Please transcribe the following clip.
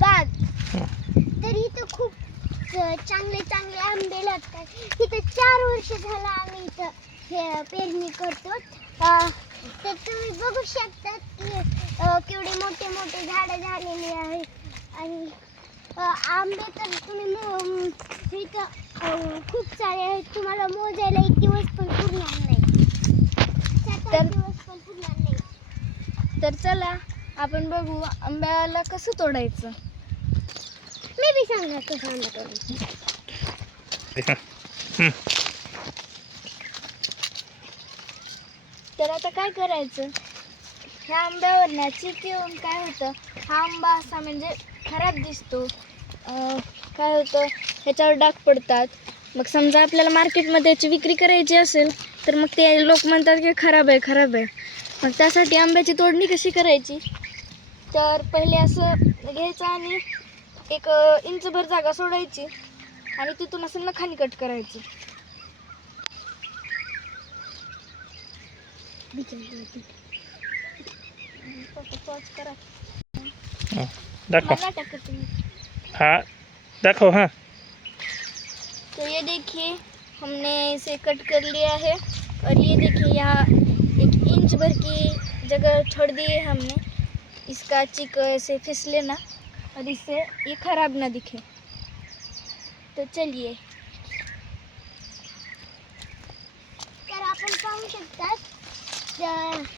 बाग तर इथं खूप चांगले चांगले आंबे लागतात. इथं चार वर्ष झालं आम्ही इथं पेरणी करतो. तर तुम्ही बघू शकता की केवढे मोठे मोठे झाडं झालेली आहेत आणि आंबे तर तुम्ही इथं खूप सारे आहेत. तुम्हाला मोजायला एक दिवस पण पुरणार नाही. सात-आठ तर- दिवस पण पुरणार नाही. तर चला आपण बघू आंब्याला कसं तोडायचं. मी बी सांगणार कसं आंबा तोडायचा. तर आता काय करायचं? ह्या आंब्यावर ना चिक येऊन काय होतं? हा आंबा असा म्हणजे खराब दिसतो. काय होतं? ह्याच्यावर डाग पडतात. मग समजा आपल्याला मार्केटमध्ये याची विक्री करायची असेल तर मग ते लोक म्हणतात की खराब आहे खराब आहे. मग त्यासाठी आंब्याची तोडणी कशी करायची? तर पहिले असं घ्यायचं आणि एक इंचभर जागा सोडायची आणि तिथून असं नखानी कट करायचं. हा, दाखव. हाँ तो ये देखिए हमने इसे कट कर लिया है. और ये देखिए यहाँ एक इंच भर की जगह छोड़ दी है हमने. इसका चिक ऐसे फिस लेना और इससे ये खराब ना दिखे। तो चलिए।